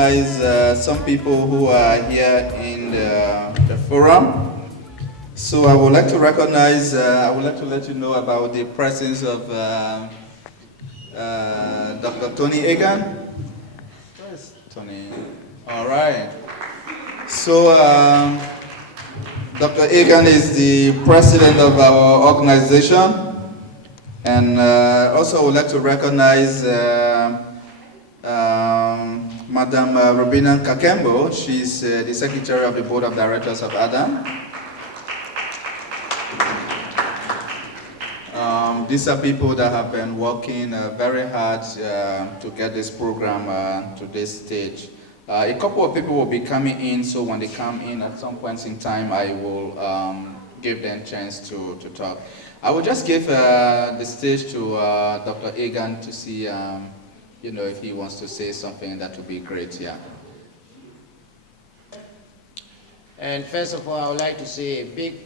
recognize some people who are here in the forum. So I would like to recognize, I would like to let you know about the presence of Dr. Tony A.D.A.M. Where's Tony? All right. So Dr. A.D.A.M. is the president of our organization. And also I would like to recognize Madam Robina Kakembo. She's the secretary of the board of directors of A.D.A.M. These are people that have been working very hard to get this program to this stage. A couple of people will be coming in, so when they come in at some points in time, I will give them a chance to talk. I will just give the stage to Dr. A.D.A.M. to see, if he wants to say something. That would be great, yeah. And first of all, I would like to say a big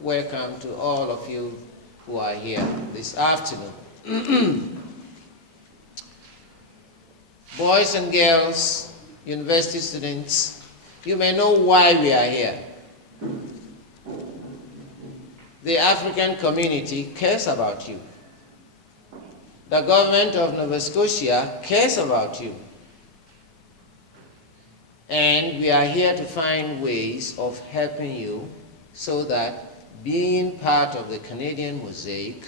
welcome to all of you who are here this afternoon. Boys and girls, university students, you may know why we are here. The African community cares about you. The government of Nova Scotia cares about you. And we are here to find ways of helping you so that being part of the Canadian mosaic,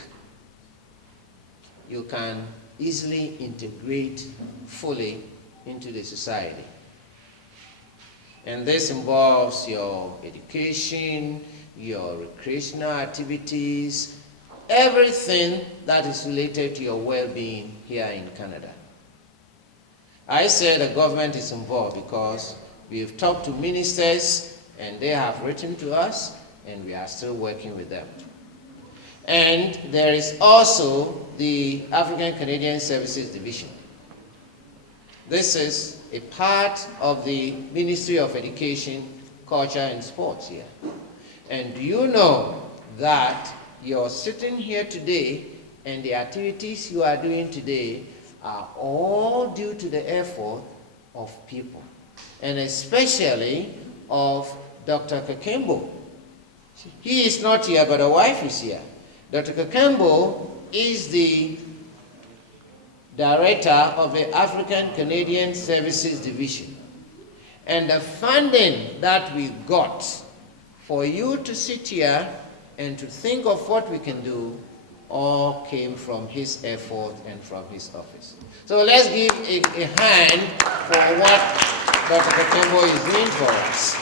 you can easily integrate fully into the society. And this involves your education, your recreational activities, everything that is related to your well-being here in Canada. I say the government is involved because we've talked to ministers and they have written to us and we are still working with them. And there is also the African Canadian Services Division. This is a part of the Ministry of Education, Culture and Sports here. And do you know that you're sitting here today and the activities you are doing today are all due to the effort of people, and especially of Dr. Kakembo. He is not here, but the wife is here. Dr. Kakembo is the director of the African Canadian Services Division. And the funding that we got for you to sit here and to think of what we can do all came from his effort and from his office. So let's give a hand for what Dr. Kakembo is doing for us.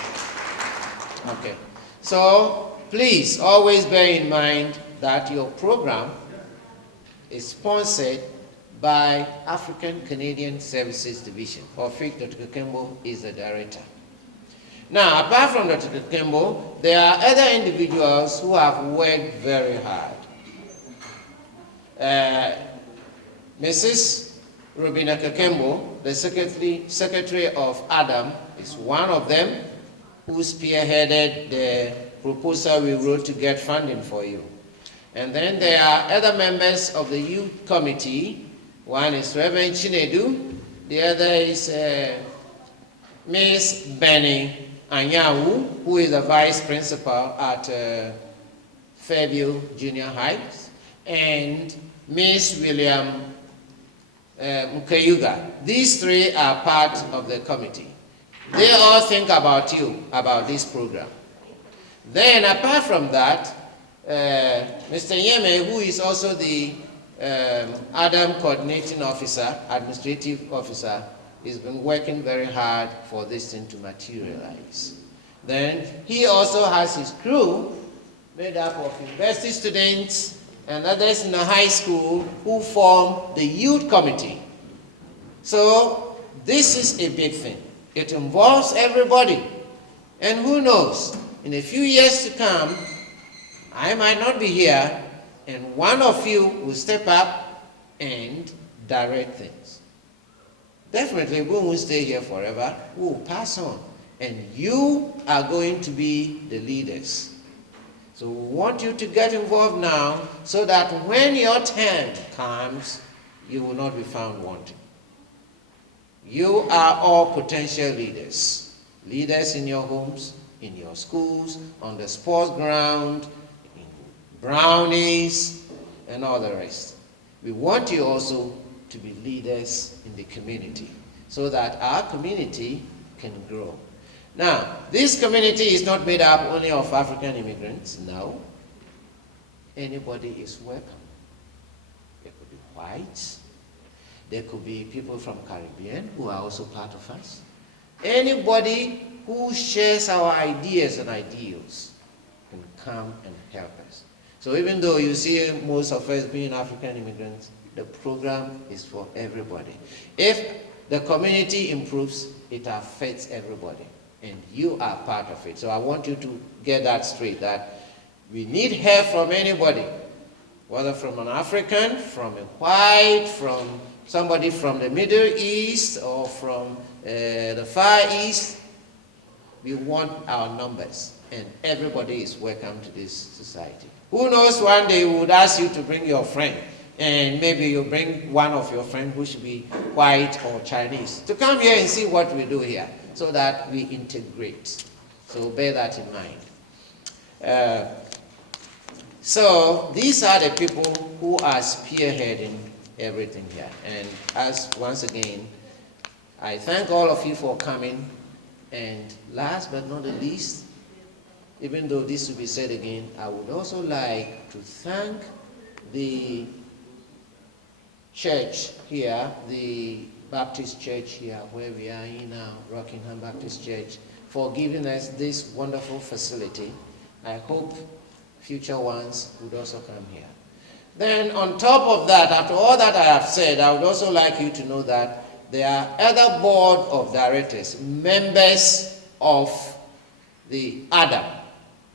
Okay. So please always bear in mind that your program is sponsored by African Canadian Services Division, of which Dr. Kakembo is the director. Now, apart from Dr. Kakembo, there are other individuals who have worked very hard. Mrs. Robina Kakembo, the secretary of A.D.A.M, is one of them who spearheaded the proposal we wrote to get funding for you. And then there are other members of the youth committee. One is Reverend Chinedu, the other is Ms. Benny Anyawu, who is the vice principal at Fairview Junior High, and Ms. William Mukayuga. These three are part of the committee. They all think about you, about this program. Then apart from that, Mr. Yeme, who is also the A.D.A.M coordinating officer, administrative officer, has been working very hard for this thing to materialize. Then he also has his crew made up of university students and others in the high school who form the youth committee. So this is a big thing. It involves everybody. And who knows, in a few years to come, I might not be here, and one of you will step up and direct things. Definitely, we won't stay here forever. We will pass on, and you are going to be the leaders. So we want you to get involved now so that when your turn comes, you will not be found wanting. You are all potential leaders. Leaders in your homes, in your schools, on the sports ground, in brownies, and all the rest. We want you also to be leaders in the community so that our community can grow. Now, this community is not made up only of African immigrants, no. Anybody is welcome. There could be whites, there could be people from Caribbean who are also part of us. Anybody who shares our ideas and ideals can come and help us. So even though you see most of us being African immigrants, the program is for everybody. If the community improves, it affects everybody, and you are part of it. So I want you to get that straight, that we need help from anybody, whether from an African, from a white, from somebody from the Middle East, or from the Far East. We want our numbers, and everybody is welcome to this society. Who knows, one day we would ask you to bring your friend, and maybe you bring one of your friends who should be white or Chinese to come here and see what we do here, so that we integrate. So bear that in mind. So these are the people who are spearheading everything here. And as once again, I thank all of you for coming. And last but not the least, even though this will be said again, I would also like to thank the church here, the Baptist church here, where we are in now, Rockingham Baptist Church, for giving us this wonderful facility. I hope future ones would also come here. Then on top of that, after all that I have said, I would also like you to know that there are other board of directors, members of the A.D.A.M,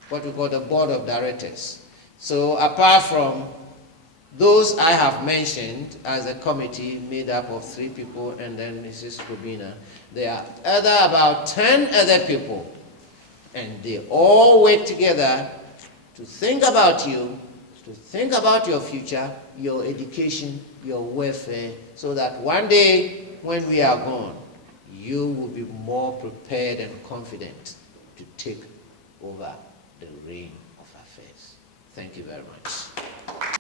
what we call the board of directors. So apart from those I have mentioned as a committee made up of 3 people and then Mrs. Rubina, there are about 10 other people, and they all work together to think about you, to think about your future, your education, your welfare, so that one day when we are gone, you will be more prepared and confident to take over the reign of affairs. Thank you very much.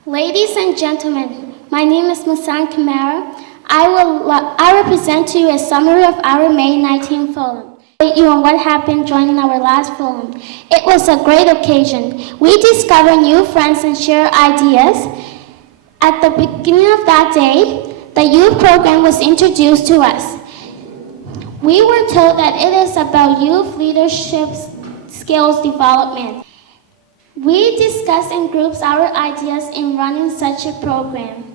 Ladies and gentlemen, my name is Musan Kamara. I represent to you a summary of our May 19 forum. You on what happened during our last forum. It was a great occasion. We discovered new friends and share ideas. At the beginning of that day, the youth program was introduced to us. We were told that it is about youth leadership skills development. We discussed in groups our ideas in running such a program.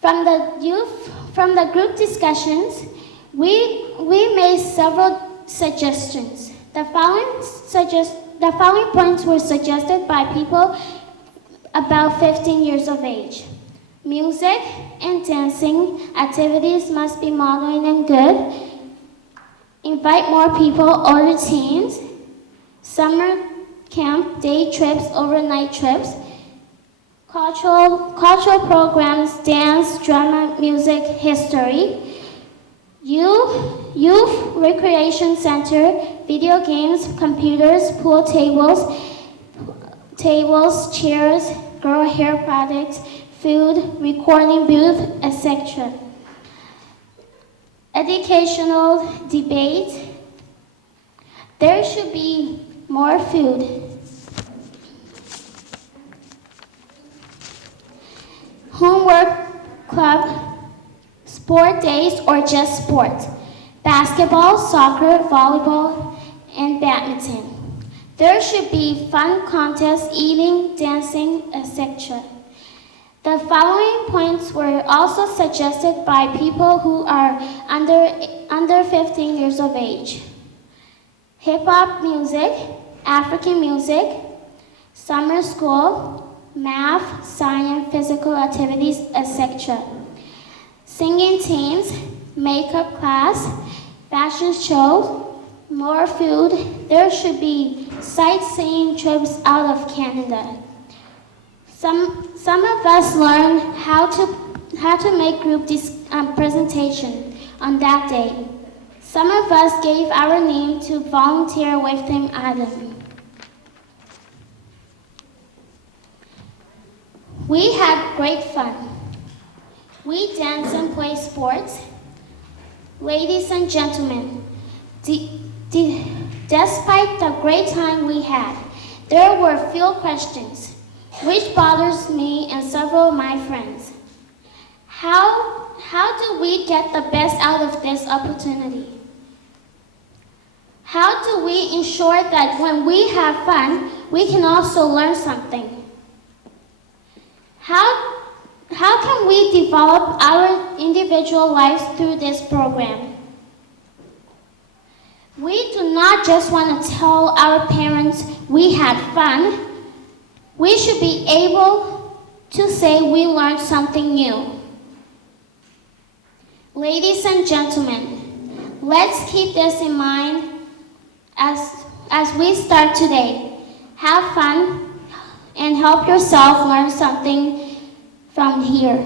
From the group discussions, we made several suggestions. The following points were suggested by people about 15 years of age. Music and dancing activities must be modern and good. Invite more people, older teens. Summer camp, day trips, overnight trips. Cultural programs, dance, drama, music, history. Youth recreation center, video games, computers, pool tables, chairs, girl hair products, food, recording booth, etc. Educational debate. There should be more food. Homework club, sport days or just sport. Basketball, soccer, volleyball, and badminton. There should be fun contests, eating, dancing, etc. The following points were also suggested by people who are under 15 years of age. Hip-hop music, African music, summer school, math, science, physical activities, etc. Singing teams, makeup class, fashion show, more food. There should be sightseeing trips out of Canada. Some of us learned how to make group presentation. on that day. Some of us gave our name to volunteer with Team A.D.A.M. We had great fun. We danced and played sports. Ladies and gentlemen, despite the great time we had, there were few questions, which bothers me and several of my friends. How do we get the best out of this opportunity? How do we ensure that when we have fun, we can also learn something? How can we develop our individual lives through this program? We do not just want to tell our parents we had fun. We should be able to say we learned something new. Ladies and gentlemen, let's keep this in mind as we start today. Have fun and help yourself learn something from here.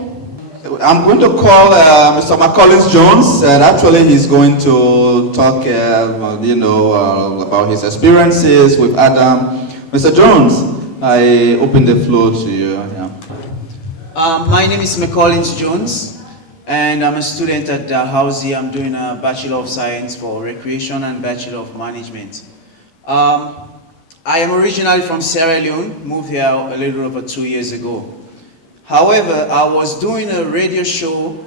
I'm going to call Mr. McCollins Jones. Actually, he's going to talk, about his experiences with A.D.A.M. Mr. Jones, I open the floor to you. Yeah. My name is McCollins Jones, and I'm a student at Dalhousie. I'm doing a Bachelor of Science for Recreation and Bachelor of Management. I am originally from Sierra Leone, moved here a little over 2 years ago. However, I was doing a radio show,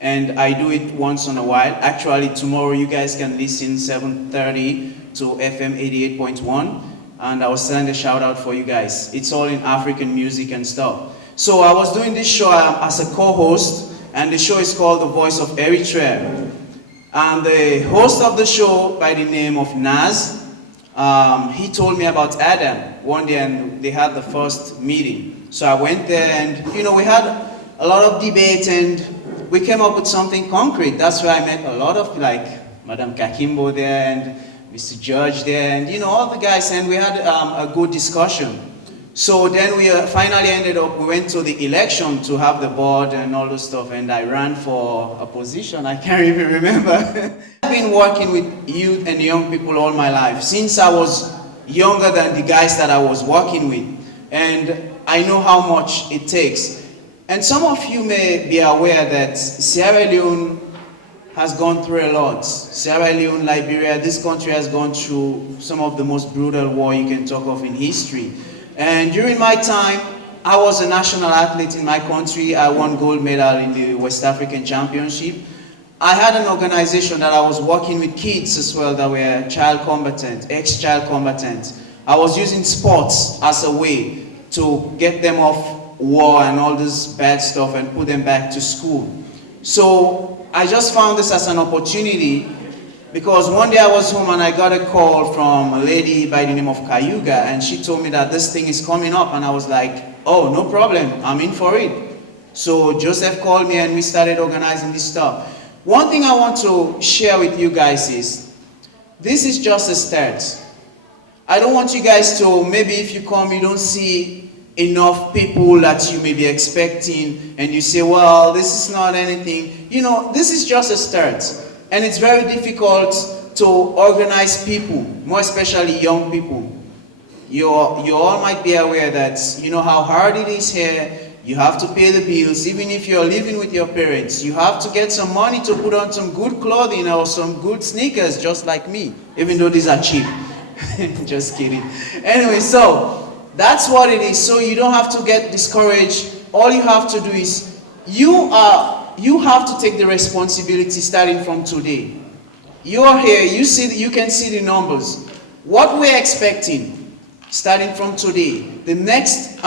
and I do it once in a while. Actually, tomorrow you guys can listen 7:30 to FM 88.1, and I will send a shout out for you guys. It's all in African music and stuff. So I was doing this show as a co-host, and the show is called The Voice of Eritrea. And the host of the show, by the name of Naz, he told me about A.D.A.M. one day, and they had the first meeting. So I went there, and we had a lot of debate, and we came up with something concrete. That's where I met a lot of Madam Kakimbo there, and Mr. Judge there, and all the guys, and we had a good discussion. So then we finally we went to the election to have the board and all those stuff, and I ran for a position, I can't even remember. I've been working with youth and young people all my life, since I was younger than the guys that I was working with. And I know how much it takes. And some of you may be aware that Sierra Leone has gone through a lot. Sierra Leone, Liberia, this country has gone through some of the most brutal war you can talk of in history. And during my time, I was a national athlete in my country. I won gold medal in the West African Championship. I had an organization that I was working with kids as well that were child combatant, ex-child combatant. I was using sports as a way to get them off war and all this bad stuff and put them back to school. So I just found this as an opportunity, because one day I was home and I got a call from a lady by the name of Kayuga, and she told me that this thing is coming up, and I was like, oh, no problem, I'm in for it. So Joseph called me and we started organizing this stuff. One thing I want to share with you guys is, this is just a start. I don't want you guys to, maybe if you come, you don't see enough people that you may be expecting, and you say, well, this is not anything. This is just a start. And it's very difficult to organize people, more especially young people. You all might be aware that, how hard it is here. You have to pay the bills. Even if you're living with your parents, you have to get some money to put on some good clothing or some good sneakers, just like me, even though these are cheap. Just kidding. Anyway, so that's what it is. So you don't have to get discouraged. All you have to do is you have to take the responsibility starting from today. You are here, you can see the numbers. What we're expecting starting from today, the next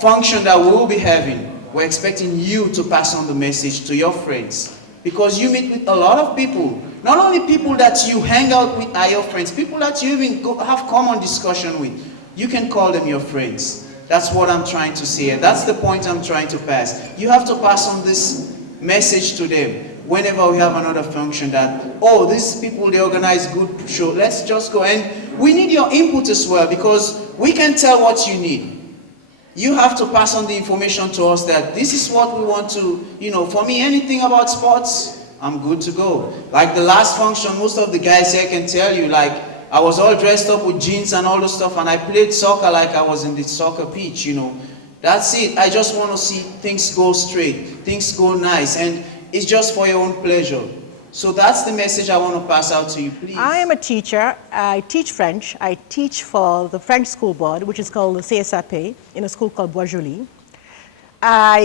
function that we will be having, we're expecting you to pass on the message to your friends, because you meet with a lot of people. Not only people that you hang out with are your friends, people that you even have common discussion with. You can call them your friends. That's what I'm trying to say. That's the point I'm trying to pass. You have to pass on this message to them whenever we have another function that, oh, these people, they organize good show. Let's just go. And we need your input as well, because we can tell what you need. You have to pass on the information to us that this is what we want to, for me, anything about sports, I'm good to go. Like the last function, most of the guys here can tell you, like, I was all dressed up with jeans and all the stuff, and I played soccer like I was in the soccer pitch, you know. That's it. I just want to see things go straight, things go nice, and it's just for your own pleasure. So that's the message I want to pass out to you, please. I am a teacher. I teach French. I teach for the French School Board, which is called the CSAP, in a school called Bois-Joli. I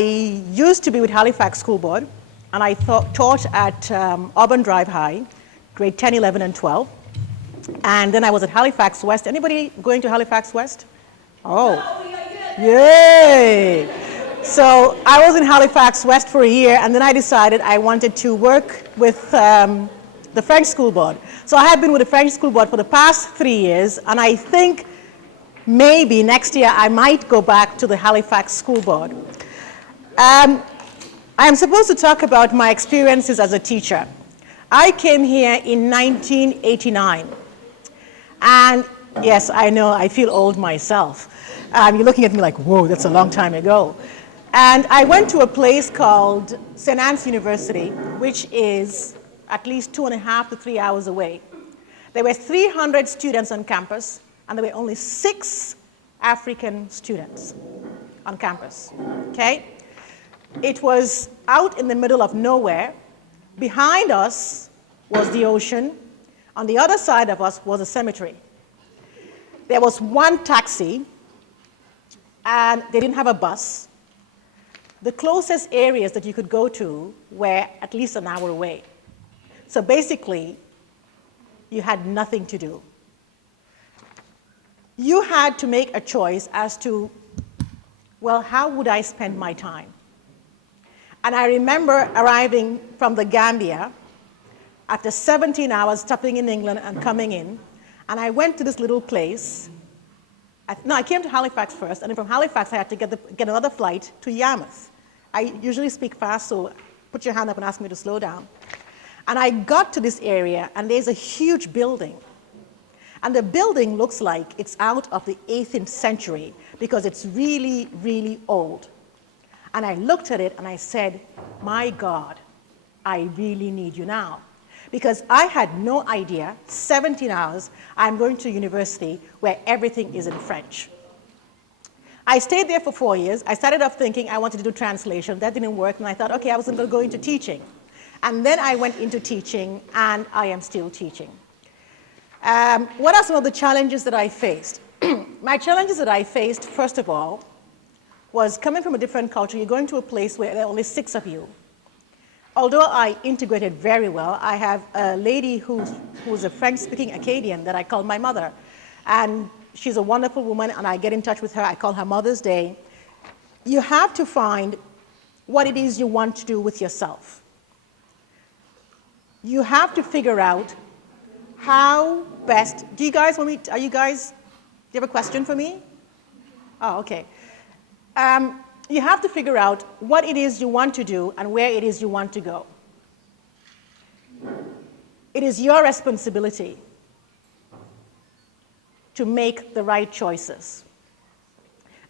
used to be with Halifax School Board, and I taught at Auburn Drive High, grade 10, 11, and 12. And then I was at Halifax West. Anybody going to Halifax West? Oh, yay! So I was in Halifax West for a year, and then I decided I wanted to work with the French School Board. So I have been with the French School Board for the past 3 years, and I think maybe next year I might go back to the Halifax School Board. I'm supposed to talk about my experiences as a teacher. I came here in 1989. And yes, I know, I feel old myself. You're looking at me like, whoa, that's a long time ago. And I went to a place called St. Anne's University, which is at least 2.5 to 3 hours away. There were 300 students on campus, and there were only 6 African students on campus, okay? It was out in the middle of nowhere. Behind us was the ocean. On the other side of us was a cemetery. There was one taxi, and they didn't have a bus. The closest areas that you could go to were at least an hour away. So basically, you had nothing to do. You had to make a choice as to, well, how would I spend my time? And I remember arriving from the Gambia after 17 hours stopping in England and coming in, and I went to this little place. I came to Halifax first, and then from Halifax I had to get another flight to Yarmouth. I usually speak fast, so put your hand up and ask me to slow down. And I got to this area, and there's a huge building. And the building looks like it's out of the 18th century because it's really, really old. And I looked at it and I said, my God, I really need you now. Because I had no idea, 17 hours, I'm going to university where everything is in French. I stayed there for 4 years. I started off thinking I wanted to do translation. That didn't work, and I thought, okay, I was going to go into teaching. And then I went into teaching, and I am still teaching. What are some of the challenges that I faced? My challenges that I faced, first of all, was coming from a different culture. You're going to a place where there are only 6 of you. Although I integrated very well, I have a lady who's a French-speaking Acadian that I call my mother. And she's a wonderful woman, and I get in touch with her. I call her Mother's Day. You have to find what it is you want to do with yourself. You have to figure out how best. Do you guys want me? Do you have a question for me? Oh, okay. You have to figure out what it is you want to do and where it is you want to go. It is your responsibility to make the right choices.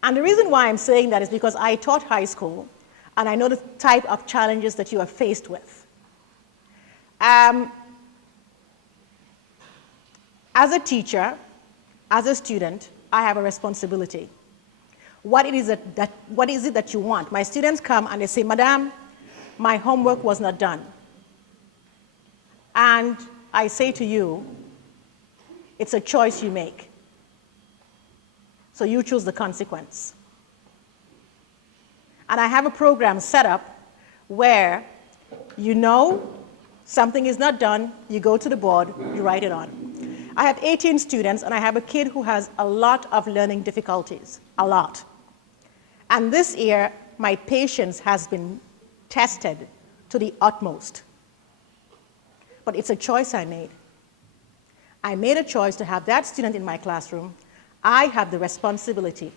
And the reason why I'm saying that is because I taught high school, and I know the type of challenges that you are faced with. As a teacher, as a student, I have a responsibility. What is it that you want? My students come and they say, Madam, my homework was not done. And I say to you, it's a choice you make. So you choose the consequence. And I have a program set up where you know something is not done, you go to the board, you write it on. I have 18 students, and I have a kid who has a lot of learning difficulties, a lot. And this year, my patience has been tested to the utmost. But it's a choice I made. I made a choice to have that student in my classroom. I have the responsibility.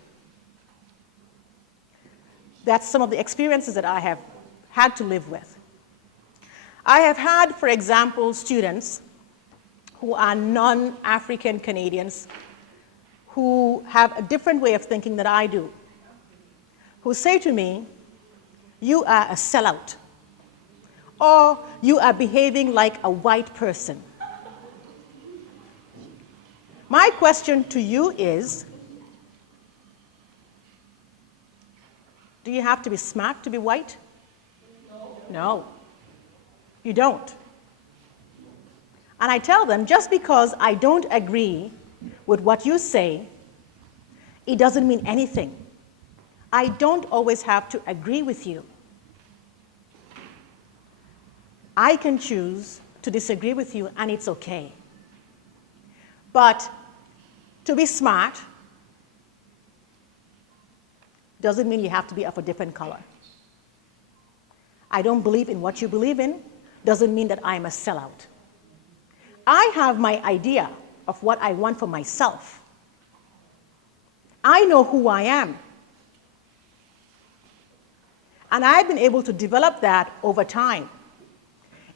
That's some of the experiences that I have had to live with. I have had, for example, students who are non-African Canadians who have a different way of thinking than I do, who say to me, you are a sellout. or you are behaving like a white person. My question to you is, do you have to be smart to be white? No, you don't. And I tell them, just because I don't agree with what you say, it doesn't mean anything. I don't always have to agree with you. I can choose to disagree with you, and it's okay. But to be smart doesn't mean you have to be of a different color. I don't believe in what you believe in, doesn't mean that I'm a sellout. I have my idea of what I want for myself. I know who I am. And I've been able to develop that over time.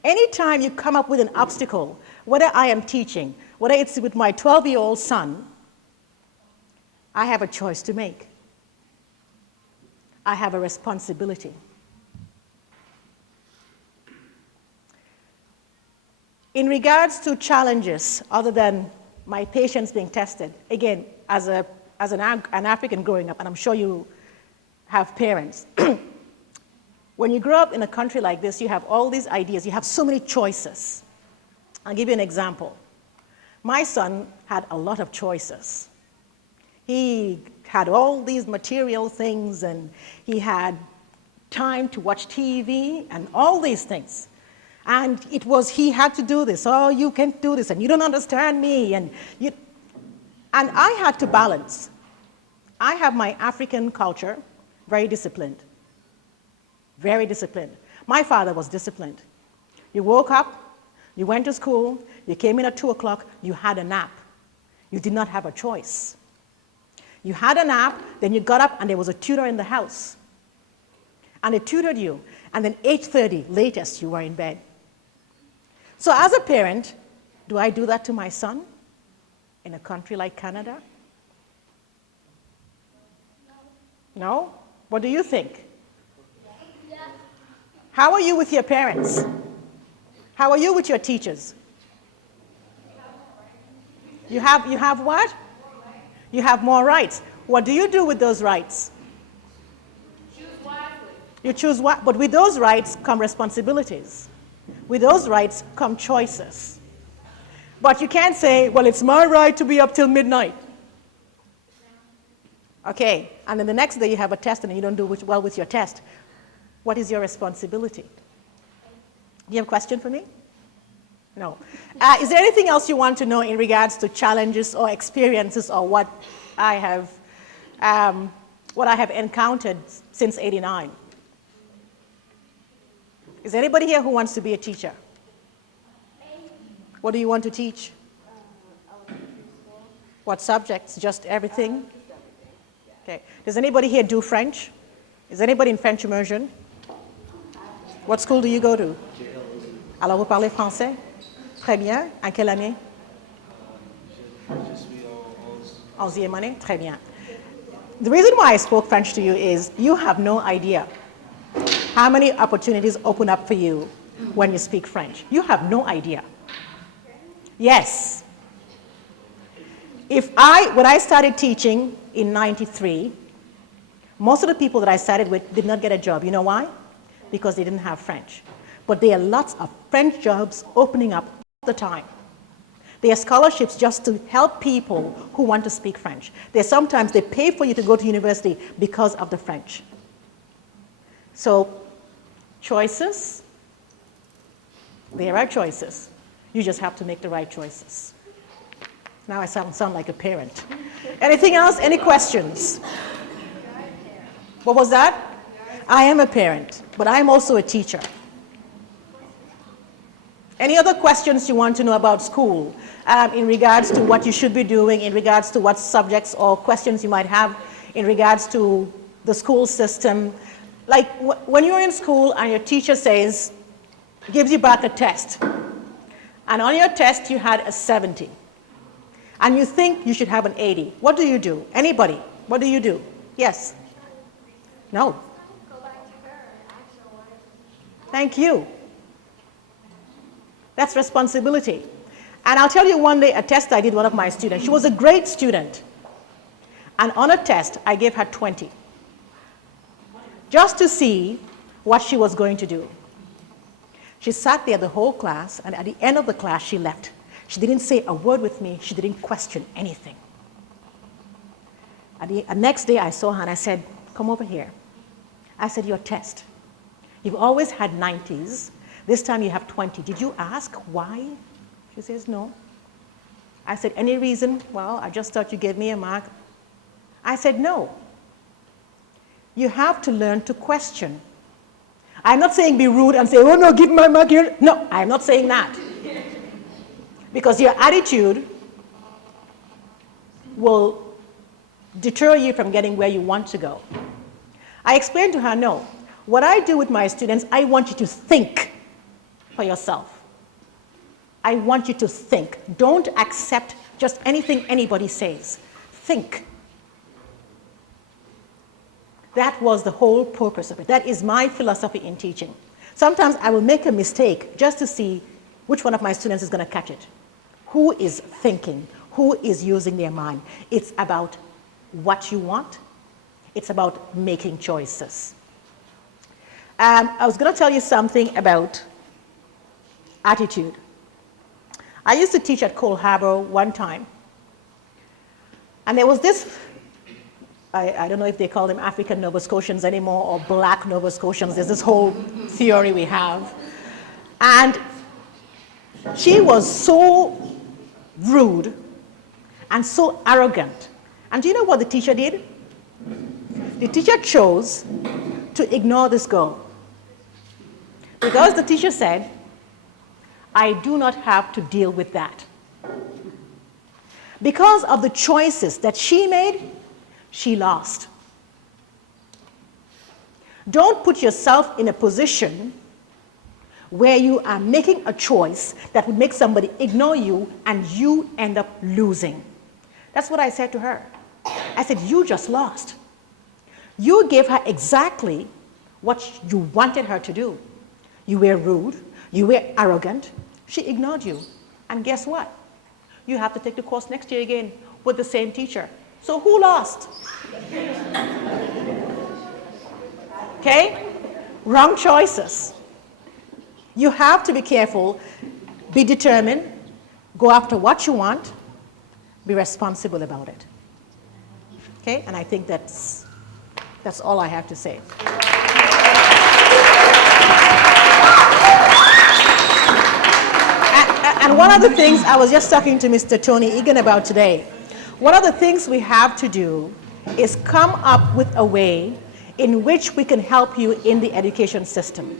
Anytime you come up with an obstacle, whether I am teaching, whether it's with my 12-year-old son, I have a choice to make. I have a responsibility. In regards to challenges, other than my patience being tested, again, as an African growing up, and I'm sure you have parents, when you grow up in a country like this, you have all these ideas, you have so many choices. I'll give you an example. My son had a lot of choices. He had all these material things, and he had time to watch TV and all these things. And it was, he had to do this. Oh, you can't do this, and you don't understand me. And I had to balance. I have my African culture, very disciplined. Very disciplined. My father was disciplined. You woke up, you went to school, you came in at 2 o'clock, you had a nap. You did not have a choice. You had a nap, then you got up, and there was a tutor in the house. And they tutored you, and then 8:30, latest, you were in bed. So as a parent, do I do that to my son in a country like Canada? No? What do you think? How are you with your parents? How are you with your teachers? You have what? You have more rights. What do you do with those rights? Choose wisely. You choose what? But with those rights come responsibilities. With those rights come choices. But you can't say, well, it's my right to be up till midnight. Okay, and then the next day you have a test and you don't do well with your test. What is your responsibility? Do you have a question for me? No. Is there anything else you want to know in regards to challenges or experiences or what I have encountered since '89? Is there anybody here who wants to be a teacher? What do you want to teach? What subjects? Just everything? Okay. Does anybody here do French? Is anybody in French immersion? What school do you go to? Alors, vous parlez français? Très bien. En quelle année? Onzième année? Très bien. The reason why I spoke French to you is you have no idea how many opportunities open up for you when you speak French. You have no idea. Yes. When I started teaching in '93, most of the people that I started with did not get a job. You know why? Because they didn't have French. But there are lots of French jobs opening up all the time. There are scholarships just to help people who want to speak French. Sometimes they pay for you to go to university because of the French. So, choices, there are choices. You just have to make the right choices. Now I sound like a parent. Anything else? Any questions? What was that? I am a parent, but I'm also a teacher. Any other questions you want to know about school in regards to what you should be doing, in regards to what subjects or questions you might have in regards to the school system? Like when you're in school and your teacher gives you back a test, and on your test you had a 70, and you think you should have an 80. What do you do? Anybody? What do you do? Yes? No? Go back to her and ask her why. Thank you. That's responsibility. And I'll tell you one day, a test I did one of my students. She was a great student. And on a test, I gave her 20. Just to see what she was going to do. She sat there the whole class, and at the end of the class, she left. She didn't say a word with me. She didn't question anything. The next day, I saw her, and I said, come over here. I said, your test. You've always had 90s. This time you have 20. Did you ask why? She says, no. I said, any reason? Well, I just thought you gave me a mark. I said, no. You have to learn to question. I'm not saying be rude and say, oh no, give my mark here. No, I'm not saying that. Because your attitude will deter you from getting where you want to go. I explained to her, no. What I do with my students, I want you to think for yourself. I want you to think. Don't accept just anything anybody says. Think. That was the whole purpose of it. That is my philosophy in teaching. Sometimes I will make a mistake just to see which one of my students is going to catch it. Who is thinking? Who is using their mind? It's about what you want. It's about making choices. I was going to tell you something about attitude. I used to teach at Cole Harbour one time. And there was this, I don't know if they call them African Nova Scotians anymore or black Nova Scotians. There's this whole theory we have. And she was so rude and so arrogant. And do you know what the teacher did? The teacher chose to ignore this girl. Because the teacher said, I do not have to deal with that. Because of the choices that she made, she lost. Don't put yourself in a position where you are making a choice that would make somebody ignore you and you end up losing. That's what I said to her. I said, you just lost. You gave her exactly what you wanted her to do. You were rude, you were arrogant, she ignored you. And guess what? You have to take the course next year again with the same teacher. So who lost? Okay? Wrong choices. You have to be careful, be determined, go after what you want, be responsible about it. Okay? And I think that's all I have to say. And one of the things I was just talking to Mr. Tony Egan about today, one of the things we have to do is come up with a way in which we can help you in the education system,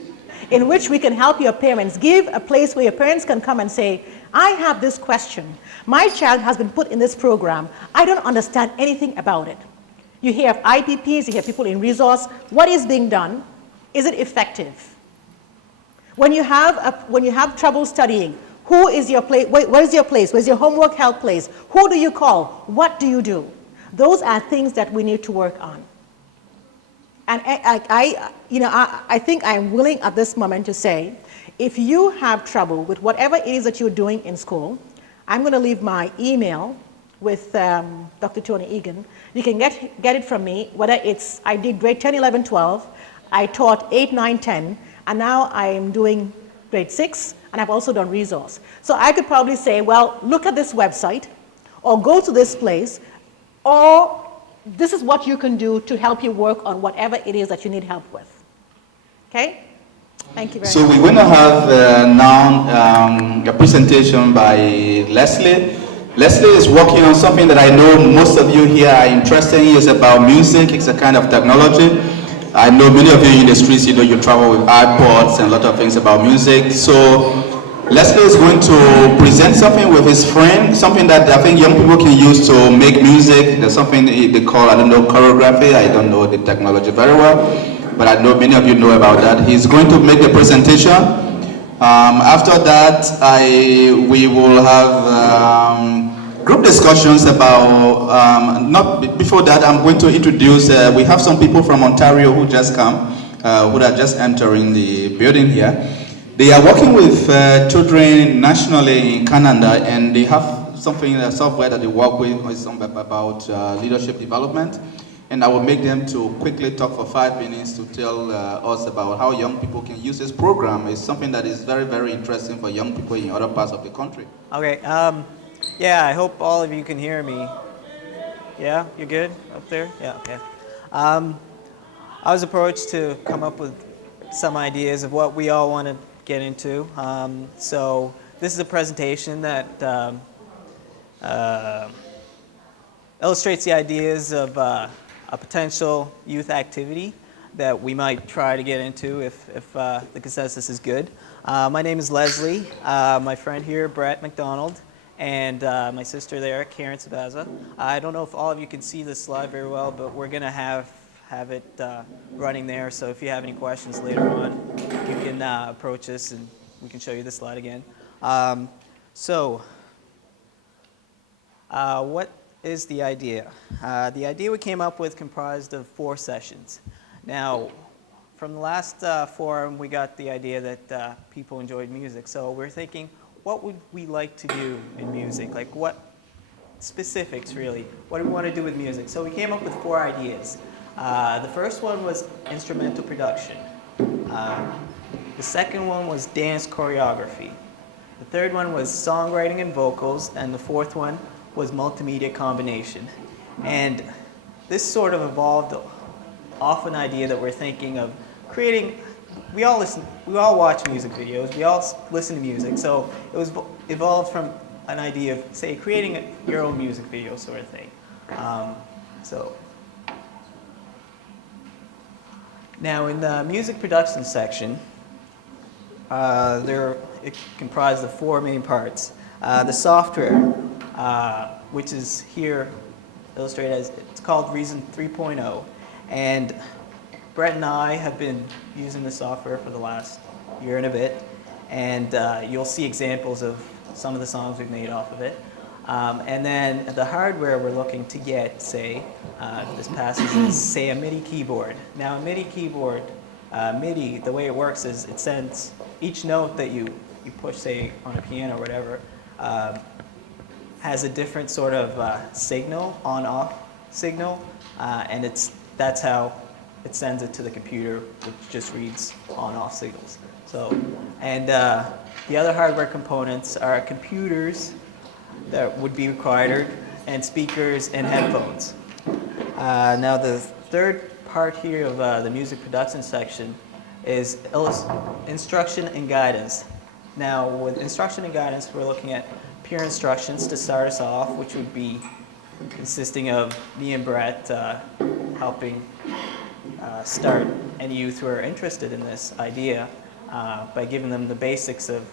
in which we can help your parents, give a place where your parents can come and say, I have this question. My child has been put in this program. I don't understand anything about it. You hear of IPPs, you hear people in resource. What is being done? Is it effective? When you have trouble studying, who is your place? Where's your place? Where's your homework help place? Who do you call? What do you do? Those are things that we need to work on. And I think I'm willing at this moment to say, if you have trouble with whatever it is that you're doing in school, I'm going to leave my email with Dr. Tony Egan. You can get it from me, whether it's, I did grade 10, 11, 12, I taught 8, 9, 10, and now I'm doing grade 6, and I've also done resource. So I could probably say, well, look at this website, or go to this place, or this is what you can do to help you work on whatever it is that you need help with. Okay? Thank you very much. So we're going to have now a presentation by Leslie. Leslie is working on something that I know most of you here are interested in. It's about music. It's a kind of technology. I know many of you in the streets, you travel with iPods and a lot of things about music. So Leslie is going to present something with his friend, something that I think young people can use to make music. There's something they call, I don't know, choreography. I don't know the technology very well, but I know many of you know about that. He's going to make the presentation. After that, we will have group discussions about, before that, I'm going to introduce, we have some people from Ontario who just come, who are just entering the building here. They are working with children nationally in Canada, and they have something, a software that they work with some about leadership development. And I will make them to quickly talk for 5 minutes to tell us about how young people can use this program. It's something that is very, very interesting for young people in other parts of the country. Okay, yeah, I hope all of you can hear me. Yeah, you good up there? Yeah, okay. I was approached to come up with some ideas of what we all want to get into. So this is a presentation that illustrates the ideas of a potential youth activity that we might try to get into if the consensus is good. My name is Leslie. My friend here, Brett McDonald, and my sister there, Karen Sabaza. I don't know if all of you can see this slide very well, but we're going to have it running there. So if you have any questions later on, you can approach us and we can show you the slide again. What is the idea? The idea we came up with comprised of 4 sessions. Now, from the last forum, we got the idea that people enjoyed music. So we're thinking, what would we like to do in music? Like what specifics, really? What do we want to do with music? So we came up with 4 ideas. The first one was instrumental production. The second one was dance choreography. The third one was songwriting and vocals. And the fourth one was multimedia combination. And this sort of evolved off an idea that we're thinking of creating. We all watch music videos, we all listen to music, so it was evolved from an idea of, say, creating your own music video sort of thing. Now in the music production section, it comprised of 4 main parts. The software, which is here illustrated as, it's called Reason 3.0, and Brett and I have been using the software for the last year and a bit, and you'll see examples of some of the songs we've made off of it. And then the hardware we're looking to get, say, if this passes, is, say, a MIDI keyboard. Now, a MIDI keyboard, MIDI, the way it works is it sends each note that you push, say, on a piano or whatever, has a different sort of signal, on-off signal, and that's how it sends it to the computer, which just reads on-off signals. So, and the other hardware components are computers that would be required, and speakers and headphones. Now the third part here of the music production section is instruction and guidance. Now with instruction and guidance, we're looking at peer instructions to start us off, which would be consisting of me and Brett helping start any youth who are interested in this idea by giving them the basics of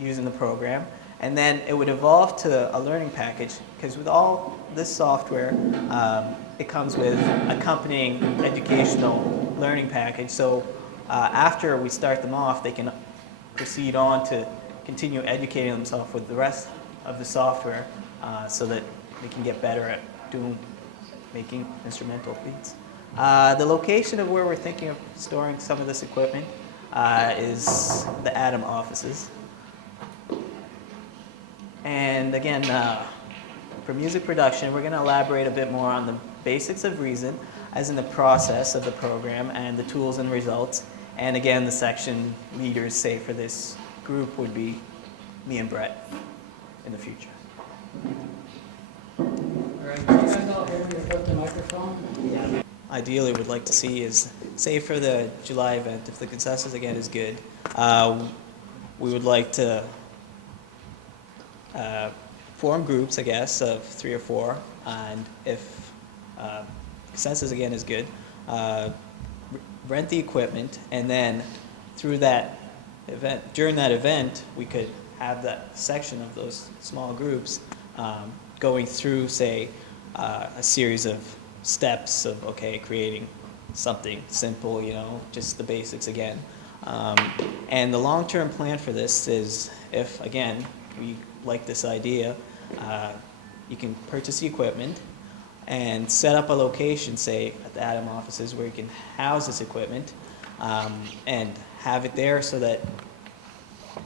using the program. And then it would evolve to a learning package, because with all this software, it comes with accompanying educational learning package. So after we start them off, they can proceed on to continue educating themselves with the rest of the software so that they can get better at making instrumental beats. The location of where we're thinking of storing some of this equipment is the A.D.A.M offices. And again, for music production, we're going to elaborate a bit more on the basics of Reason, as in the process of the program and the tools and results. And again, the section leaders, say, for this group would be me and Brett in the future. All right, can you guys all hear me with the microphone? Yeah. Ideally, would like to see is, say, for the July event, if the consensus again is good, we would like to form groups, I guess, of 3 or 4, and if consensus again is good, rent the equipment, and then through that event, during that event, we could have that section of those small groups going through, say, a series of steps of, okay, creating something simple, you know, just the basics again. And the long-term plan for this is, if, again, we like this idea, you can purchase the equipment and set up a location, say, at the A.D.A.M offices where you can house this equipment and have it there so that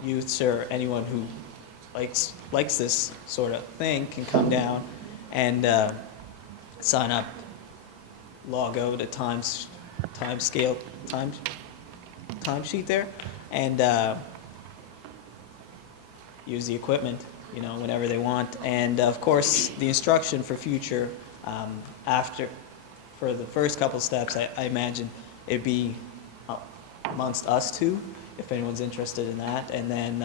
youths or anyone who likes this sort of thing can come down and sign up, log over to timesheet there, and use the equipment, you know, whenever they want. And of course, the instruction for future, for the first couple steps, I imagine it'd be amongst us two, if anyone's interested in that. And then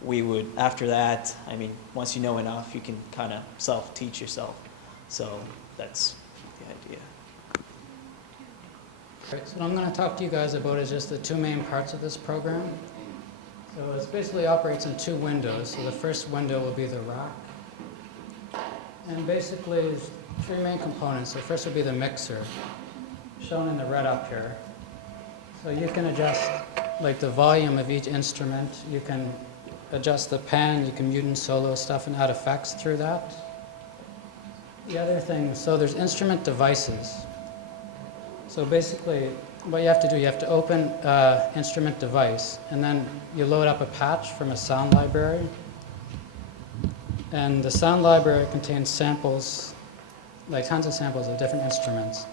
we would, after that, I mean, once you know enough, you can kind of self-teach yourself. So that's the idea. Right, so what I'm going to talk to you guys about is just the two main parts of this program. So it basically operates in two windows. So the first window will be the rack. And basically there's three main components. The first will be the mixer, shown in the red up here. So you can adjust like the volume of each instrument. You can adjust the pan, you can mute and solo stuff and add effects through that. The other thing, so there's instrument devices. So basically, what you have to do, you have to open instrument device, and then you load up a patch from a sound library. And the sound library contains samples, like tons of samples of different instruments.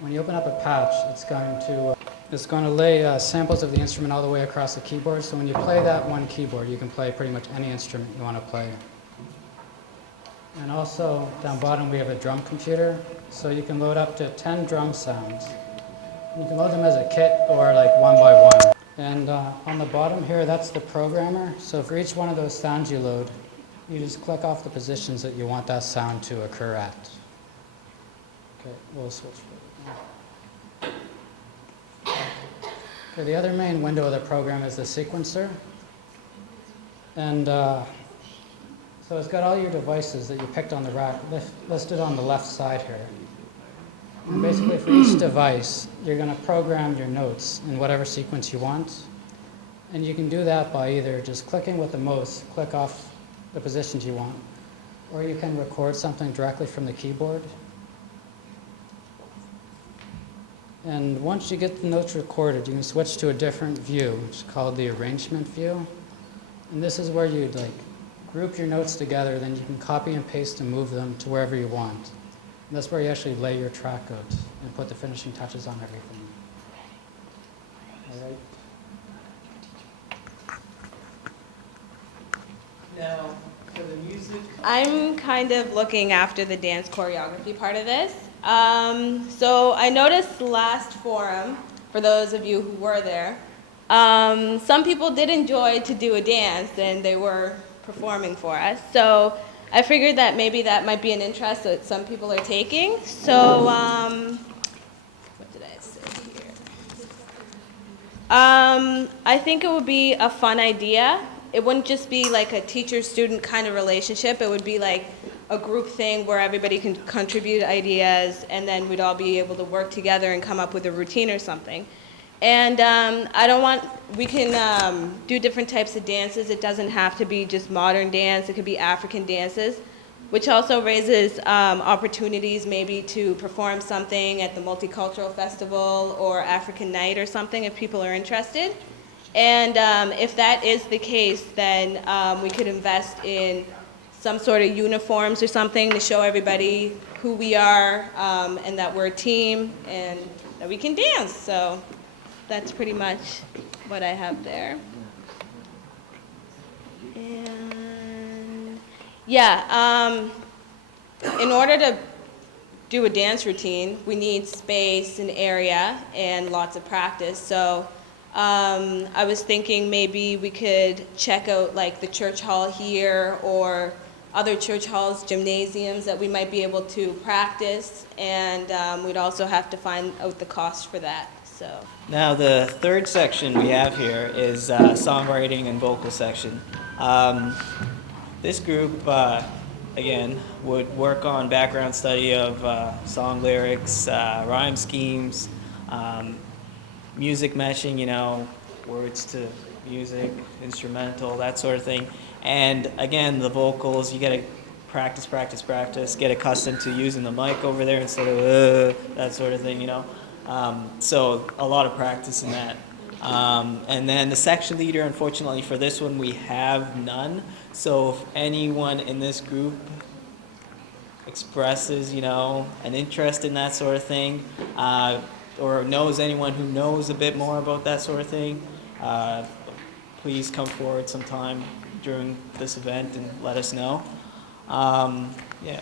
When you open up a patch, it's going to lay samples of the instrument all the way across the keyboard. So when you play that one keyboard, you can play pretty much any instrument you want to play. And also, down bottom, we have a drum computer. So you can load up to 10 drum sounds. You can load them as a kit or like one by one. And on the bottom here, that's the programmer. So for each one of those sounds you load, you just click off the positions that you want that sound to occur at. Okay, we'll switch. Okay, the other main window of the program is the sequencer. And so it's got all your devices that you picked on the rack listed on the left side here. And basically for each device, you're going to program your notes in whatever sequence you want. And you can do that by either just clicking with the mouse, click off the positions you want, or you can record something directly from the keyboard. And once you get the notes recorded, you can switch to a different view, which is called the arrangement view. And this is where you group your notes together, then you can copy and paste and move them to wherever you want. And that's where you actually lay your track out and put the finishing touches on everything. All right. Now, for the music. I'm kind of looking after the dance choreography part of this. So I noticed last forum, for those of you who were there, some people did enjoy to do a dance and they were performing for us. So I figured that maybe that might be an interest that some people are taking. So what did I say here? I think it would be a fun idea. It wouldn't just be like a teacher-student kind of relationship. It would be like a group thing where everybody can contribute ideas and then we'd all be able to work together and come up with a routine or something. And we can do different types of dances. It doesn't have to be just modern dance. It could be African dances, which also raises opportunities maybe to perform something at the Multicultural Festival or African Night or something if people are interested. And if that is the case, then we could invest in some sort of uniforms or something to show everybody who we are and that we're a team and that we can dance. So that's pretty much what I have there. And yeah, in order to do a dance routine, we need space and area and lots of practice. So I was thinking maybe we could check out like the church hall here or other church halls, gymnasiums that we might be able to practice, and we'd also have to find out the cost for that. So Now the third section we have here is songwriting and vocal section. This group, again, would work on background study of song lyrics, rhyme schemes, music meshing, you know, words to music, instrumental, that sort of thing. And again, the vocals, you gotta practice, get accustomed to using the mic over there instead of that sort of thing, you know. So a lot of practice in that. And then the section leader, unfortunately for this one, we have none. So if anyone in this group expresses, an interest in that sort of thing, or knows anyone who knows a bit more about that sort of thing, please come forward sometime during this event and let us know. Yeah.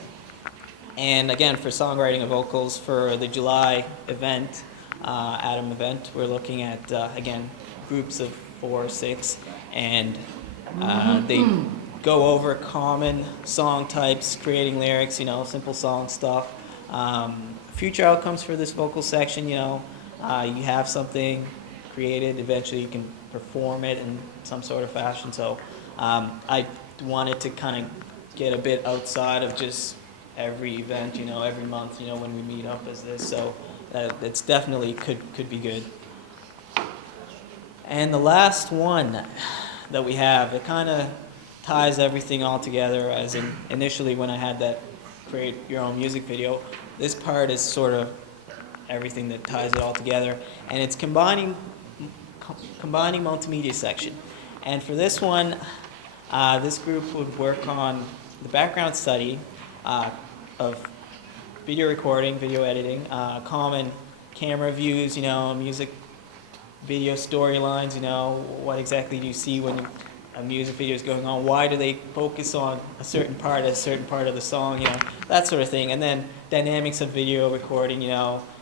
And again, for songwriting and vocals for the July event, A.D.A.M event, we're looking at, again, groups of 4 or 6, and they go over common song types, creating lyrics, simple song stuff. Future outcomes for this vocal section, you have something created, eventually you can perform it in some sort of fashion. So I wanted to kind of get a bit outside of just every event, every month, when we meet up as this. So it's definitely could be good. And the last one that we have, it kind of ties everything all together, as in initially when I had that create your own music video, this part is sort of everything that ties it all together, and it's combining multimedia section. And for this one, this group would work on the background study of video recording, video editing, common camera views, music video storylines, what exactly do you see when a music video is going on, why do they focus on a certain part of the song, that sort of thing. And then dynamics of video recording,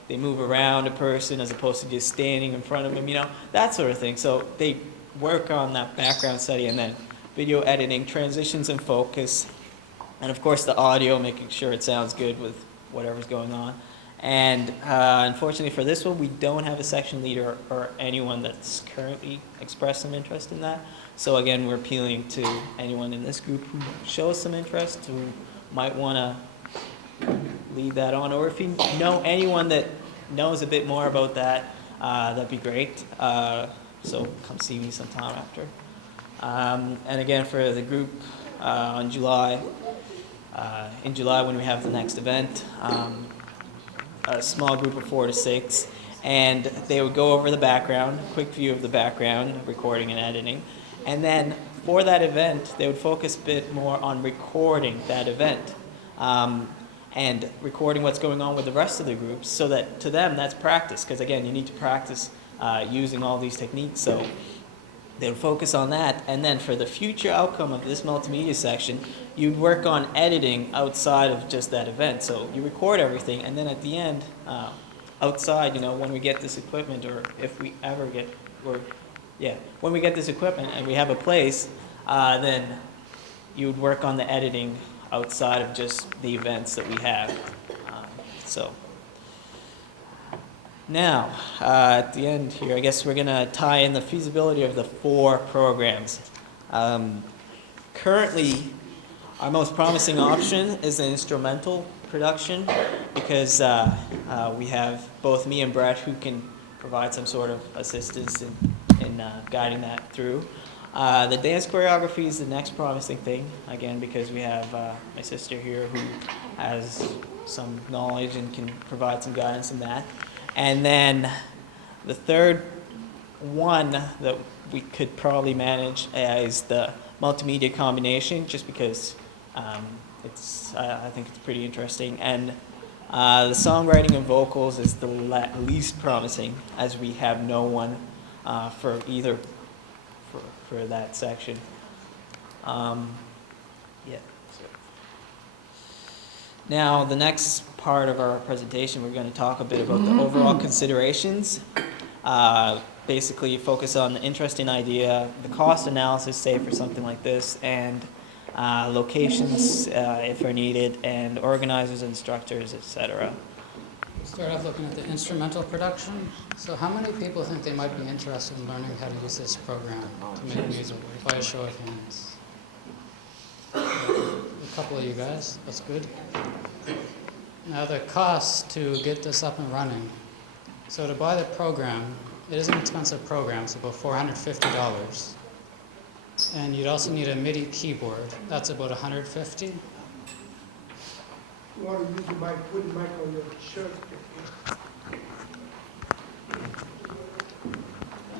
they move around a person as opposed to just standing in front of them, that sort of thing. So they work on that background study, and then video editing, transitions and focus, and of course the audio, making sure it sounds good with whatever's going on. And unfortunately for this one, we don't have a section leader or anyone that's currently expressed some interest in that. So again, we're appealing to anyone in this group who shows some interest, who might want to lead that on, or if you know anyone that knows a bit more about that, that'd be great. So come see me sometime after. And again, for the group in July when we have the next event, a small group of 4 to 6, and they would go over the background, a quick view of the background, recording and editing. And then for that event, they would focus a bit more on recording that event, and recording what's going on with the rest of the groups, so that to them that's practice, because again, you need to practice using all these techniques. So they would focus on that, and then for the future outcome of this multimedia section, you'd work on editing outside of just that event. So you record everything, and then at the end, outside, when we get this equipment, or if we ever get, when we get this equipment and we have a place, then you would work on the editing outside of just the events that we have. Now, at the end here, I guess we're going to tie in the feasibility of the 4 programs. Currently, our most promising option is the instrumental production, because we have both me and Brett who can provide some sort of assistance in guiding that through. The dance choreography is the next promising thing, again, because we have my sister here who has some knowledge and can provide some guidance in that. And then the third one that we could probably manage is the multimedia combination, just because I think it's pretty interesting. And the songwriting and vocals is the least promising, as we have no one for either for that section. Now, the next part of our presentation, we're going to talk a bit about the overall considerations. Basically, focus on the interesting idea, the cost analysis, say, for something like this, and locations, if are needed, and organizers, instructors, etc. We'll start off looking at the instrumental production. So how many people think they might be interested in learning how to use this program to make music, by a show of hands? A couple of you guys, that's good. Now the cost to get this up and running. So to buy the program, it is an expensive program, it's about $450. And you'd also need a MIDI keyboard, that's about $150. You want to use the mic, put the mic on your shirt.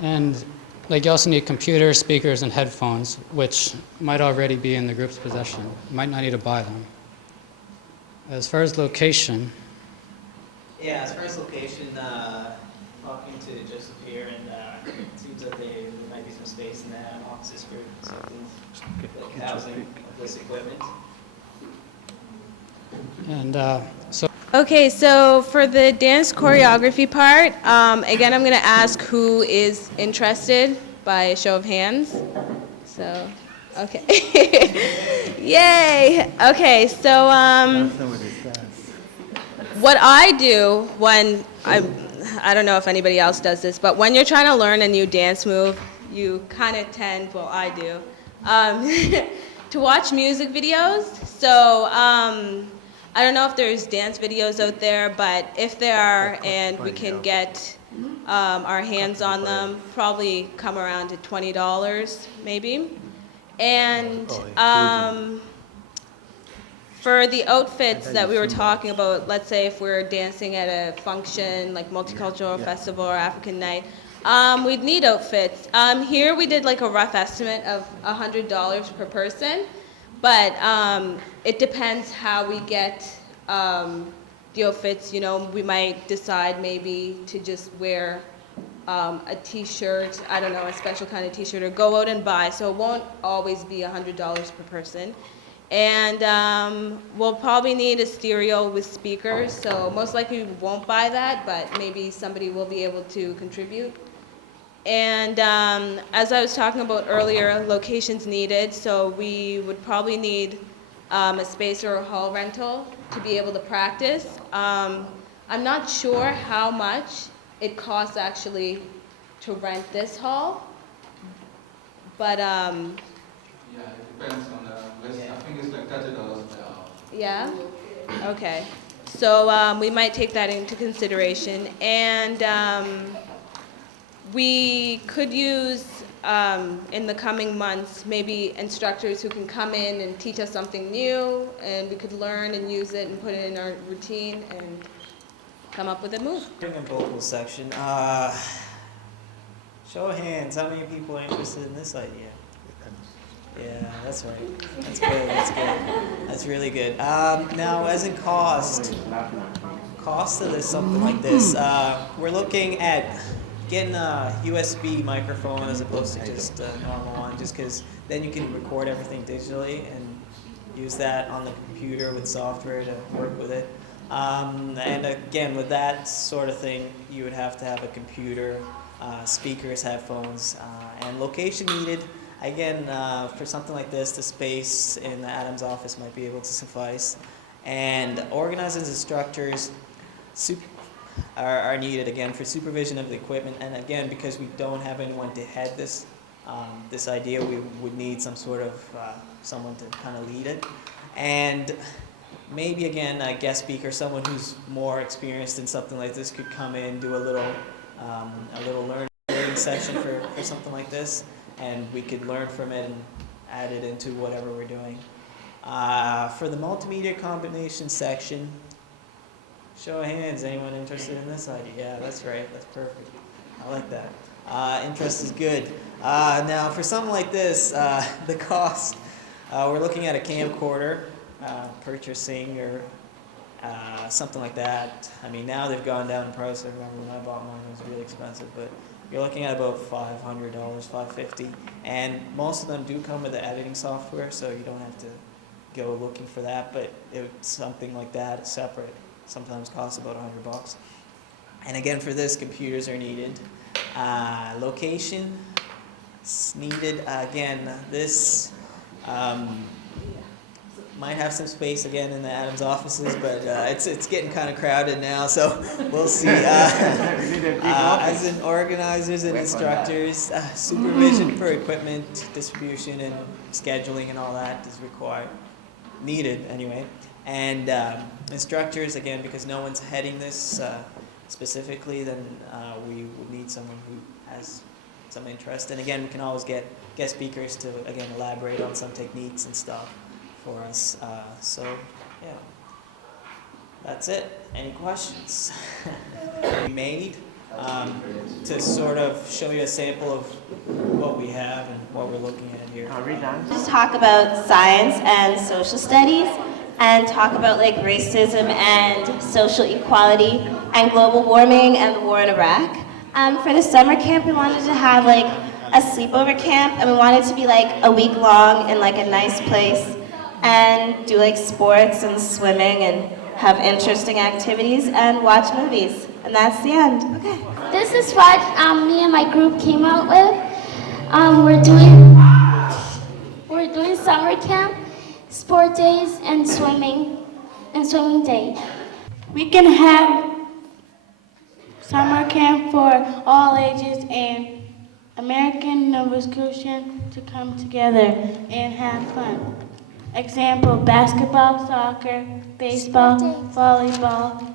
And like you also need computers, speakers, and headphones, which might already be in the group's possession. You might not need to buy them. As far as location, Yeah, as far as location, talking to Joseph here, and it seems that there might be some space in the offices for something like housing of this equipment. and so Okay, so for the dance choreography part, again, I'm going to ask who is interested by a show of hands. So, okay. Yay! Okay, so what I do when I don't know if anybody else does this, but when you're trying to learn a new dance move, you kind of tend, well, I do, to watch music videos. So I don't know if there's dance videos out there, but if there are and we can get our hands on them, probably come around to $20 maybe. And for the outfits that we were talking about, let's say if we're dancing at a function like multicultural festival or African night, we'd need outfits. Here we did like a rough estimate of $100 per person, but it depends how we get the outfits. You know, we might decide maybe to just wear a t-shirt, I don't know, a special kind of t-shirt, or go out and buy, so it won't always be $100 per person. And we'll probably need a stereo with speakers, so most likely we won't buy that, but maybe somebody will be able to contribute. And as I was talking about earlier, locations needed, so we would probably need a space or a hall rental to be able to practice. I'm not sure how much it costs actually to rent this hall, but Yeah, it depends on the list. I think it's like $30 per hour. yeah? Okay. So we might take that into consideration. And we could use, in the coming months, maybe instructors who can come in and teach us something new, and we could learn and use it and put it in our routine and come up with a move. During the vocal section, show of hands, how many people are interested in this idea? Yeah, that's right. That's good, that's good. That's really good. Now, as in cost of this, something like this, we're looking at getting a USB microphone as opposed to just a normal one, just because then you can record everything digitally and use that on the computer with software to work with it. And again, with that sort of thing, you would have to have a computer, speakers, headphones, and location needed. Again, for something like this, the space in the A.D.A.M's office might be able to suffice. And organizers, instructors are needed, again, for supervision of the equipment. And again, because we don't have anyone to head this, this idea, we would need some sort of someone to kind of lead it. And maybe, again, a guest speaker, someone who's more experienced in something like this could come in, do a little learning session for something like this. And we could learn from it and add it into whatever we're doing. For the multimedia combination section, show of hands, anyone interested in this idea? Yeah, that's right, that's perfect. I like that. Interest is good. Now, for something like this, the cost, we're looking at a camcorder, purchasing, or something like that. I mean, now they've gone down in price. I remember when I bought mine, it was really expensive, but you're looking at about $500, $550, and most of them do come with the editing software, so you don't have to go looking for that, but something like that, separate, sometimes costs about $100. And again, for this, computers are needed. Location is needed. Again, this might have some space again in the A.D.A.M's offices, but it's getting kind of crowded now, so we'll see. As in organizers and instructors, supervision for equipment, distribution, and scheduling and all that is required, needed anyway. And instructors, again, because no one's heading this specifically, then we would need someone who has some interest. And again, we can always get guest speakers to, again, elaborate on some techniques and stuff for us. So, yeah, that's it. Any questions? We made to sort of show you a sample of what we have and what we're looking at here. Just talk about science and social studies and talk about like racism and social equality and global warming and the war in Iraq. For the summer camp, we wanted to have like a sleepover camp, and we wanted to be like a week long in like a nice place and do like sports and swimming and have interesting activities and watch movies. And that's the end. Okay. This is what me and my group came out with. We're doing summer camp, sport days, and swimming day. We can have summer camp for all ages and American Nova Scotian to come together and have fun. Example, basketball, soccer, baseball, volleyball,